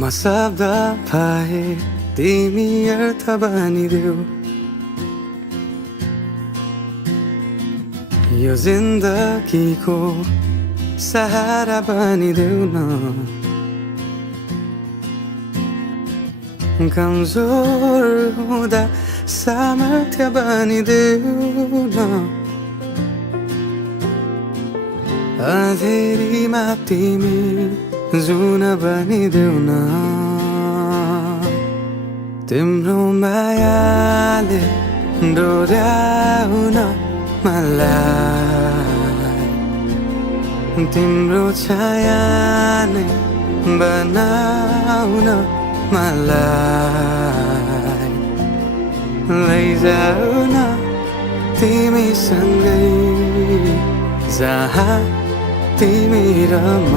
म शब्द भए तिमी अर्थ बनिदेऊ यो जिन्दगीको सहारा बनिदेऊ न कमजोर हुँदा सामर्थ्य बनिदेऊ न अँधेरीमा तिमी जुन बनिदेऊ न तिम्रो मायाले डोर्याउन मलाई तिम्रो छाया नै बनाउन मलाई लैजाऊ न तिमीसँगै जहाँ तिमी र म